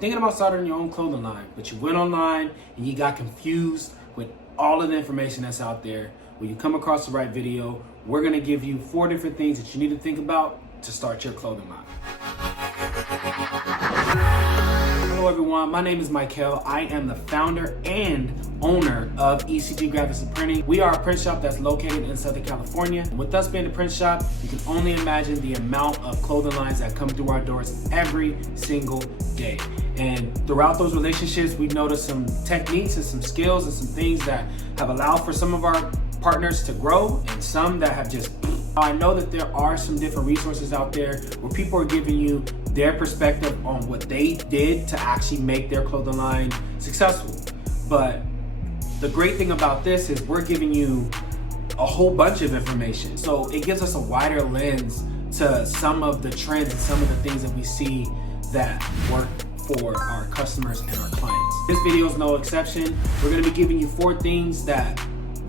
thinking about starting your own clothing line, but you went online and you got confused with all of the information that's out there, when you come across the right video, we're gonna give you 4 different things that you need to think about to start your clothing line. Hello everyone, my name is Michael. I am the founder and owner of ECG Graphics and Printing. We are a print shop that's located in Southern California. With us being a print shop, you can only imagine the amount of clothing lines that come through our doors every single day. And throughout those relationships, we've noticed some techniques and some skills and some things that have allowed for some of our partners to grow and some that have just... I know that there are some different resources out there where people are giving you their perspective on what they did to actually make their clothing line successful. But the great thing about this is we're giving you a whole bunch of information. So it gives us a wider lens to some of the trends and some of the things that we see that work for our customers and our clients. This video is no exception. We're gonna be giving you 4 things that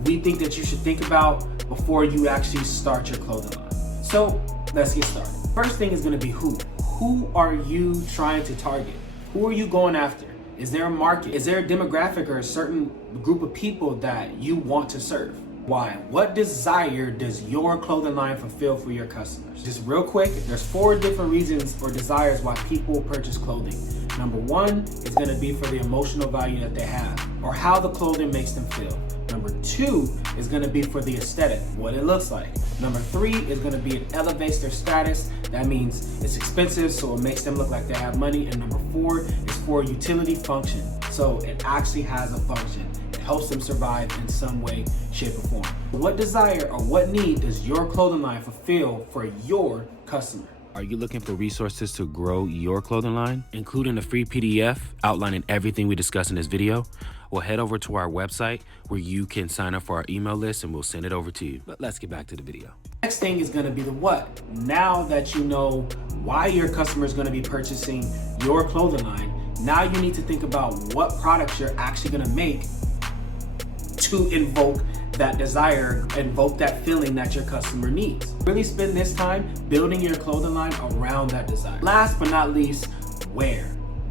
we think that you should think about before you actually start your clothing line. So let's get started. First thing is gonna be who. Who are you trying to target? Who are you going after? Is there a market? Is there a demographic or a certain group of people that you want to serve? Why? What desire does your clothing line fulfill for your customers? Just real quick, there's 4 different reasons or desires why people purchase clothing. Number 1 is gonna be for the emotional value that they have or how the clothing makes them feel. Number 2 is gonna be for the aesthetic, what it looks like. Number 3 is gonna be it elevates their status. That means it's expensive, so it makes them look like they have money. And number 4 is for utility function. So it actually has a function. It helps them survive in some way, shape, or form. What desire or what need does your clothing line fulfill for your customer? Are you looking for resources to grow your clothing line, including a free PDF outlining everything we discussed in this video? Well, head over to our website where you can sign up for our email list and we'll send it over to you. But let's get back to the video. Next thing is gonna be the what. Now that you know why your customer is gonna be purchasing your clothing line, now you need to think about what products you're actually gonna make to invoke that desire, invoke that feeling that your customer needs. Really spend this time building your clothing line around that desire. Last but not least, where?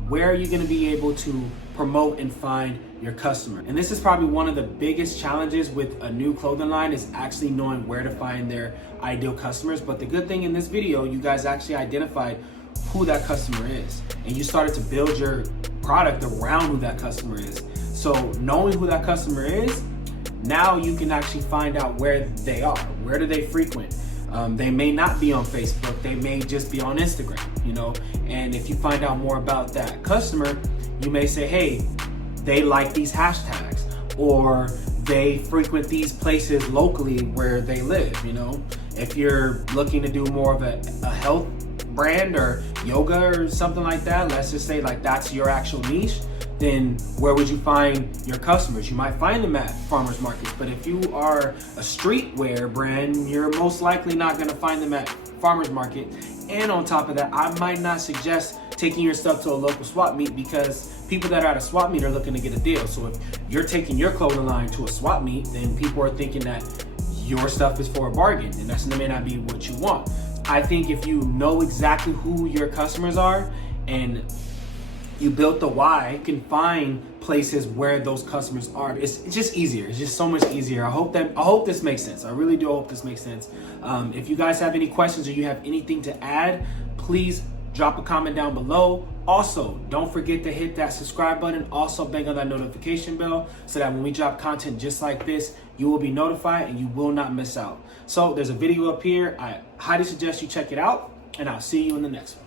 Where are you gonna be able to promote and find your customer? And this is probably one of the biggest challenges with a new clothing line is actually knowing where to find their ideal customers. But the good thing in this video, you guys actually identified who that customer is and you started to build your product around who that customer is. So knowing who that customer is, now you can actually find out where they are. Where do they frequent? They may not be on Facebook, they may just be on Instagram, you know? And if you find out more about that customer, you may say, hey, they like these hashtags, or they frequent these places locally where they live, you know? If you're looking to do more of a health brand or yoga or something like that, let's just say like that's your actual niche, then where would you find your customers? You might find them at farmers markets, but if you are a streetwear brand, you're most likely not gonna find them at farmers market. And on top of that, I might not suggest taking your stuff to a local swap meet because people that are at a swap meet are looking to get a deal. So if you're taking your clothing line to a swap meet, then people are thinking that your stuff is for a bargain, and that may not be what you want. I think if you know exactly who your customers are and you built the why, you can find places where those customers are. It's just easier. It's just so much easier. I hope this makes sense. I really do hope this makes sense. If you guys have any questions or you have anything to add, please drop a comment down below. Also, don't forget to hit that subscribe button. Also, bang on that notification bell so that when we drop content just like this, you will be notified and you will not miss out. So there's a video up here. I highly suggest you check it out, and I'll see you in the next one.